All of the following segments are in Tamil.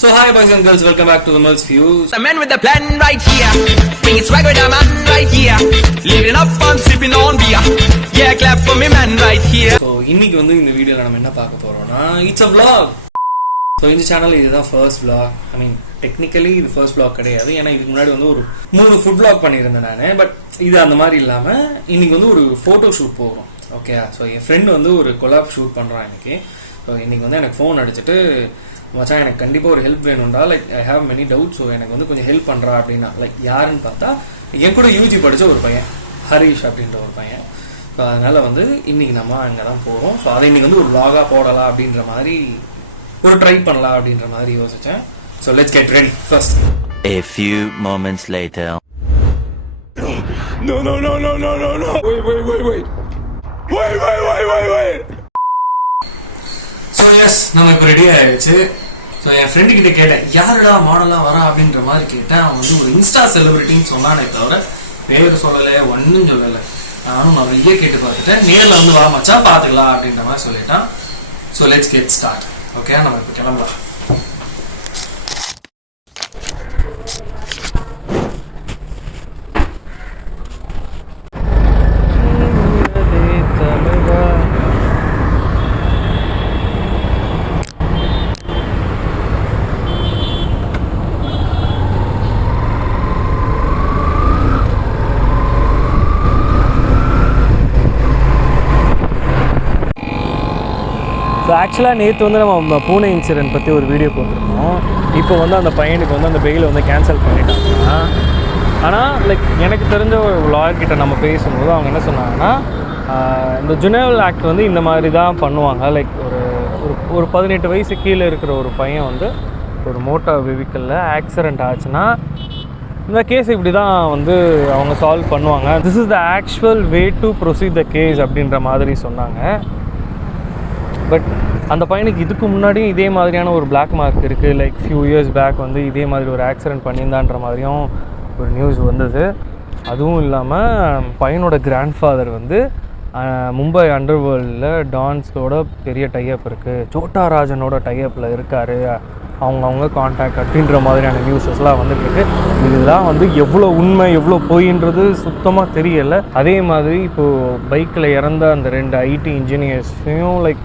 So hi boys and girls, welcome back to Vimal's Views. The man with the plan right here, bring it swag with the man right here, living up and sipping on beer, yeah clap for me man right here. So இன்னைக்கு வந்து இந்த வீடியோல நம்ம என்ன பார்க்க போறோம்னா it's a vlog. So இந்த சேனல் இதுதான் first vlog. I mean technically இது ஃபர்ஸ்ட் vlog கிடையாது. ஏன்னா இதுக்கு முன்னாடி வந்து ஒரு 3 ஃபுட் vlog பண்ணியிருந்தேன் நான். பட் இது அந்த மாதிரி இல்லாம இன்னைக்கு வந்து ஒரு போட்டோ ஷூட் போகிறோம். ஓகே, ஸோ என் ஃப்ரெண்ட் வந்து ஒரு கொலாப் ஷூட் பண்றான் இன்னைக்கு. ஸோ இன்னைக்கு வந்து எனக்கு ஃபோன் அடிச்சுட்டு மச்சான் எனக்கு கண்டிப்பாக ஒரு ஹெல்ப் வேணும்டா, like I have many doubt, so எனக்கு வந்து கொஞ்சம் ஹெல்ப் பண்ணுறா அப்படின்னா. லைக் யாருன்னு பார்த்தா என் கூட யூஜி படித்த ஒரு பையன், ஹரிஷ் அப்படின்ற ஒரு பையன். ஸோ அதனால வந்து இன்னைக்கு நம்ம அங்கே தான் போகிறோம். ஸோ அதை இன்னைக்கு வந்து ஒரு vlog-ஆ போடலாம் அப்படின்ற மாதிரி ஒரு ட்ரை பண்ணலாம் அப்படின்ற மாதிரி யோசித்தேன். So let's get ready first. A few moments later. No. Wait. So yes, நம்ம இப்போ ரெடி ஆயிடுச்சு. ஸோ என் ஃப்ரெண்டு கிட்ட கேட்டேன், யாருடா மாடலாக வரா அப்படின்ற மாதிரி கேட்டேன். அவன் வந்து ஒரு இன்ஸ்டா செலிபிரிட்டின்னு சொன்னானே தவிர பேர் சொல்லலை, ஒன்றும் சொல்லலை. நானும் நிறைய கேட்டு பார்த்துட்டேன். நேரில் வந்து வா மச்சா பார்த்துக்கலாம் அப்படின்ற மாதிரி சொல்லிட்டான். So let's get start. Okay, நம்ம இப்போ கிளம்பலாம். ஸோ ஆக்சுவலாக நேற்று வந்து நம்ம பூனே இன்சிடென்ட் பற்றி ஒரு வீடியோ போட்டிருந்தோம். இப்போ வந்து அந்த பையனுக்கு வந்து அந்த பெயிலை வந்து கேன்சல் பண்ணிட்டாங்க. ஆனால் லைக் எனக்கு தெரிஞ்ச ஒரு லாயர்கிட்ட நம்ம பேசும்போது அவங்க என்ன சொன்னாங்கன்னா, இந்த ஜுனேவல் ஆக்ட் வந்து இந்த மாதிரி தான் பண்ணுவாங்க. லைக் ஒரு 18 வயசு கீழே இருக்கிற ஒரு பையன் வந்து ஒரு மோட்டார் வெஹிக்கிளில் ஆக்சிடெண்ட் ஆச்சுன்னா இந்த கேஸ் இப்படி தான் வந்து அவங்க சால்வ் பண்ணுவாங்க. This is the actual way to proceed the case அப்படின்ற மாதிரி சொன்னாங்க. பட் அந்த பையனுக்கு இதுக்கு முன்னாடியும் இதே மாதிரியான ஒரு பிளாக் மார்க் இருக்குது. லைக் ஃபியூ இயர்ஸ் பேக் வந்து இதே மாதிரி ஒரு ஆக்சிடெண்ட் பண்ணியிருந்தான்ற மாதிரியும் ஒரு நியூஸ் வந்தது. அதுவும் இல்லாமல் பையனோட கிராண்ட்ஃபாதர் வந்து மும்பை அண்டர்வேர்ல்டில் டான்ஸோட பெரிய டைஅப் இருக்குது, சோட்டா ராஜனோட டைஅப்பில் இருக்கார், அவங்க கான்டாக்ட் அப்படின்ற மாதிரியான நியூஸஸ்லாம் வந்துட்டுருக்கு. இதெல்லாம் வந்து எவ்வளோ உண்மை எவ்வளோ பொய்ன்றது சுத்தமாக தெரியலை. அதே மாதிரி இப்போது பைக்கில் இறந்த அந்த 2 ஐடி இன்ஜினியர்ஸையும் லைக்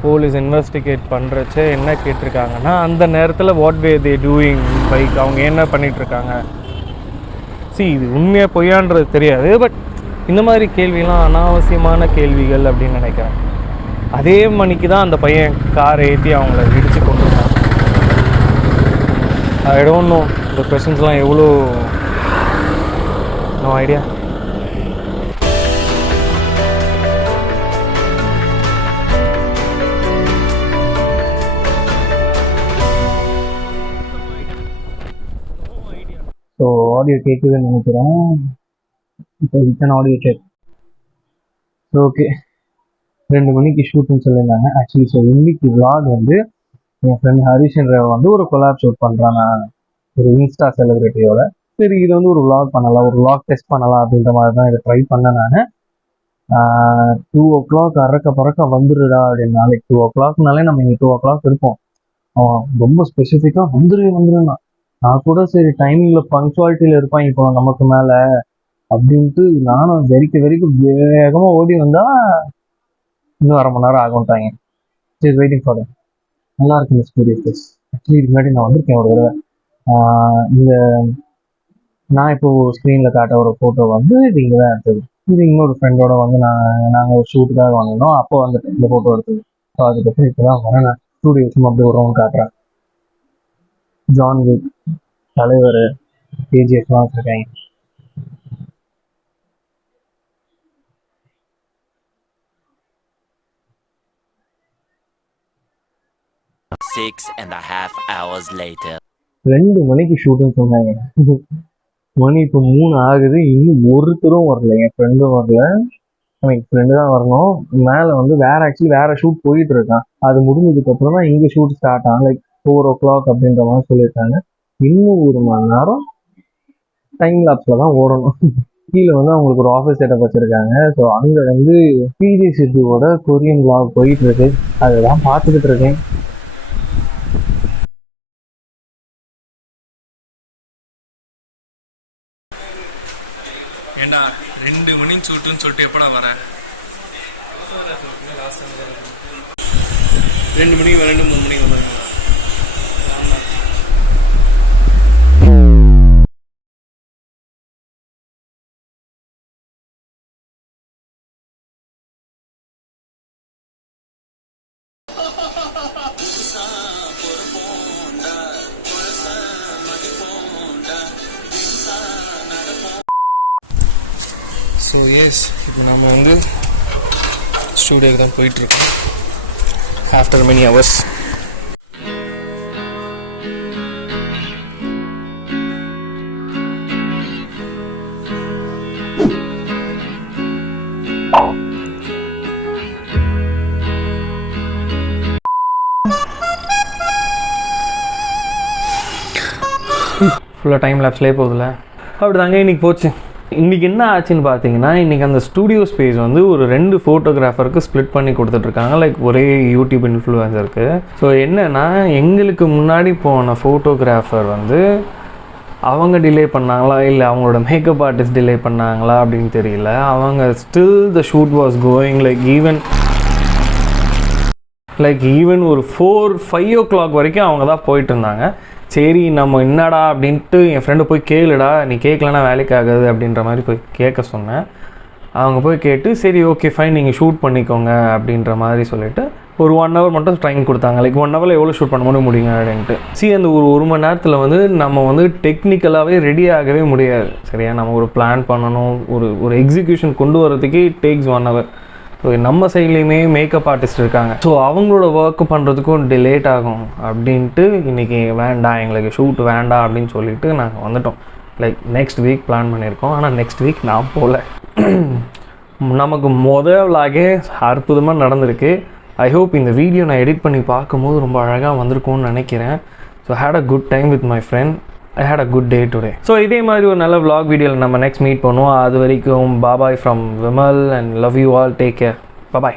போலீஸ் இன்வெஸ்டிகேட் பண்ணுறச்சே என்ன கேட்டிருக்காங்கன்னா, அந்த நேரத்தில் what way they doing bike, அவங்க என்ன பண்ணிகிட்ருக்காங்க. இது உண்மையாக பொய்யான்றது தெரியாது. பட் இந்த மாதிரி கேள்விலாம் அனாவசியமான கேள்விகள் அப்படின்னு நினைக்கிறேன். அதே மணிக்கு தான் அந்த பையன் கார் ஏற்றி அவங்கள இடித்து கொண்டு வந்தாங்க. ஐ டோன்ட் நோ இந்த கொஸ்டின்ஸ்லாம் எவ்வளோ, நோ ஐடியா. ஸோ ஆடியோ கேட்குதுன்னு நினைக்கிறேன். இப்போ இத்தனை ஆடியோ கேட்கு. ஸோ ஓகே, 2 மணிக்கு ஷூட்டுன்னு சொல்லியிருந்தாங்க. ஆக்சுவலி ஸோ இன்னைக்கு விளாக் வந்து என் ஃப்ரெண்ட் ஹரிஷ்ன்ற வந்து ஒரு கொலாப் ஷூட் பண்ணுறான் ஒரு இன்ஸ்டா செலிபிரிட்டியோட. சரி, இது வந்து ஒரு விளாக் பண்ணலாம், ஒரு விளாக் டெஸ்ட் பண்ணலாம் அப்படின்ற மாதிரி தான் இதை ட்ரை பண்ணேன் நான். 2 o'clock பறக்க வந்துடுடா அப்படின்னு. நாளைக்கு 2 o'clockனாலே நம்ம இங்கே 2 o'clock இருப்போம். அவன் ரொம்ப ஸ்பெசிஃபிக்காக வந்துருந்தான். நான் கூட சரி டைமிங்கில் பங்க்சுவாலிட்டியில் இருப்பான் இப்போ நமக்கு மேலே அப்படின்ட்டு நானும் வெறிக்க வேகமாக ஓடி வந்தால் இன்னும் 1/2 மணி நேரம் ஆகும்ட்டாங்க. Is waiting for that. நல்லா இருக்கு இந்த ஸ்டோரி ப்ளஸ். ஆக்சுவலி இது முன்னாடி நான் வந்திருக்கேன் ஒரு தடவை. இந்த நான் இப்போது ஸ்க்ரீனில் காட்ட ஒரு ஃபோட்டோ வந்து இது இங்கே தான் எடுத்தது. இது இன்னொரு ஃப்ரெண்டோட வந்து நாங்கள் ஒரு ஷூட்டுக்காக வாங்கினோம். அப்போ வந்துட்டு இந்த ஃபோட்டோ எடுத்தது. ஸோ அதுக்கப்புறம் இப்போ தான் வரேன் ஸ்டூடியோ சும்மா அப்படியே ஒரு ரவுண்ட் காட்டுறேன். ஜான் விக், தலைவர், கேஜிஎஃப்லாம் வச்சுருக்காங்க. Six and a half hours later. 2 மணிக்கு ஷூட்டுன்னு சொன்னாங்க. மணி இப்போ 3 ஆகுது. இன்னும் ஒருத்தரும் வரல. என் ஃப்ரெண்டும் வரல. ஃப்ரெண்டு தான் வரணும். மேலே வந்து வேற ஷூட் போயிட்டு இருக்கான். அது முடிஞ்சதுக்கப்புறம் தான் இங்கே ஷூட் ஸ்டார்ட் ஆகும். லைக் 4 o'clock அப்படின்ற மாதிரி சொல்லியிருக்காங்க. இன்னும் 1 மணி நேரம் டைம் லாப்ஸில் தான் ஓடணும். கீழே வந்து அவங்களுக்கு ஒரு ஆஃபீஸ் செட்டப் வச்சுருக்காங்க. ஸோ அங்கே வந்து பிஜே சித்துவோட கொரியன் vlog போயிட்டு இருக்கு. அதை தான் பார்த்துக்கிட்டு இருக்கேன். ஏண்டா 2 மணின்னு சொல்லிட்டு எப்படா வர? 2 மணிக்கு 3 மணிக்கு வரேன். ஸோ எஸ், இப்போ நம்ம வந்து ஸ்டூடியோக்கு தான் போயிட்டுருக்கோம் ஆஃப்டர் மெனி ஹவர்ஸ். ஃபுல்லாக டைம் லேப்ஸ்லேயே போகுதுல்ல, அப்படி தாங்க இன்றைக்கி போச்சு. இன்றைக்கி என்ன ஆச்சுன்னு பார்த்தீங்கன்னா, இன்றைக்கி அந்த ஸ்டூடியோ ஸ்பேஸ் வந்து ஒரு 2 ஃபோட்டோகிராஃபருக்கு ஸ்ப்ளிட் பண்ணி கொடுத்துட்ருக்காங்க, லைக் ஒரே யூடியூப் இன்ஃப்ளூயன்சருக்கு. ஸோ என்னென்னா, எங்களுக்கு முன்னாடி போன ஃபோட்டோகிராஃபர் வந்து அவங்க டிலே பண்ணாங்களா இல்லை அவங்களோட மேக்கப் ஆர்டிஸ்ட் டிலே பண்ணாங்களா அப்படின்னு தெரியல. அவங்க still the shoot was going like even ஒரு 4-5 o'clock வரைக்கும் அவங்க தான் போயிட்டு இருந்தாங்க. சரி நம்ம என்னடா அப்படின்ட்டு என் ஃப்ரெண்டு போய் கேளுடா, நீ கேட்கலன்னா வேலைக்கு ஆகாது அப்படின்ற மாதிரி போய் கேட்க சொன்னேன். அவங்க போய் கேட்டு சரி ஓகே ஃபைன் நீங்கள் ஷூட் பண்ணிக்கோங்க அப்படின்ற மாதிரி சொல்லிவிட்டு ஒரு 1 hour மட்டும் ட்ரைனிங் கொடுத்தாங்க. லைக் 1 hourல எவ்வளோ ஷூட் பண்ண முடியுங்க அப்படின்ட்டு. அந்த ஒரு மணி நேரத்தில் வந்து நம்ம வந்து டெக்னிக்கலாகவே ரெடி ஆகவே முடியாது. சரியா, நம்ம ஒரு பிளான் பண்ணணும், ஒரு எக்ஸிக்யூஷன் கொண்டு வரதுக்கே இட் டேக்ஸ் 1 hour. ஸோ நம்ம சைட்லேயுமே மேக்கப் ஆர்டிஸ்ட் இருக்காங்க, ஸோ அவங்களோட ஒர்க்கு பண்ணுறதுக்கும் டிலேட் ஆகும் அப்படின்ட்டு இன்றைக்கி வேண்டாம், எங்களுக்கு ஷூட் வேண்டாம் அப்படின்னு சொல்லிட்டு நாங்கள் வந்துட்டோம். லைக் நெக்ஸ்ட் வீக் பிளான் பண்ணியிருக்கோம், ஆனால் நெக்ஸ்ட் வீக் நான் போகல. நமக்கு விளாகே அற்புதமாக நடந்திருக்கு. ஐ ஹோப் இந்த வீடியோ நான் எடிட் பண்ணி பார்க்கும்போது ரொம்ப அழகாக வந்திருக்கும்னு நினைக்கிறேன். So had a good time with my friend. I had a good day today. So இதே மாதிரி ஒரு நல்ல vlog வீடியோவில் நம்ம நெக்ஸ்ட் மீட் பண்ணுவோம். அது வரைக்கும் bye bye from Vimal and love you all, take care, bye.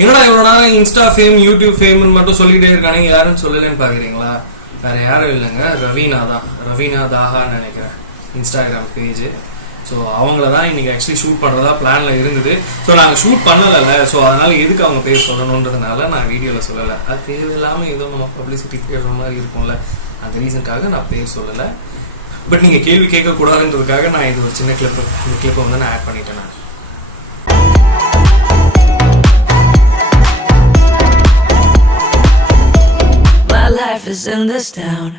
என்னடா இவ்வளோ நேரம் இன்ஸ்டா ஃபேம் யூடியூப் ஃபேம்னு மட்டும் சொல்லிகிட்டே இருக்கானே, யாருன்னு சொல்லலைன்னு பார்க்குறீங்களா? வேறு யாரும் இல்லைங்க, ரவீனா தாகான்னு நினைக்கிறேன் இன்ஸ்டாகிராம் பேஜ். ஸோ அவங்கள தான் இன்றைக்கி ஆக்சுவலி ஷூட் பண்ணுறதா பிளானில் இருந்தது. ஸோ நாங்கள் ஷூட் பண்ணலை, ஸோ அதனால் எதுக்கு அவங்க பேர் சொல்லணுன்றதுனால நான் வீடியோவில் சொல்லலை. அது தேவையில்லாமல் ஏதோ நம்ம பப்ளிசிட்டி தேடுற மாதிரி இருக்கும்ல, அந்த ரீசனுக்காக நான் பேர் சொல்லலை. பட் நீங்கள் கேள்வி கேட்கக்கூடாதுன்றதுக்காக நான் இது ஒரு சின்ன கிளிப்பை வந்து நான் ஆட் பண்ணிட்டேன். நான் My life is in this town.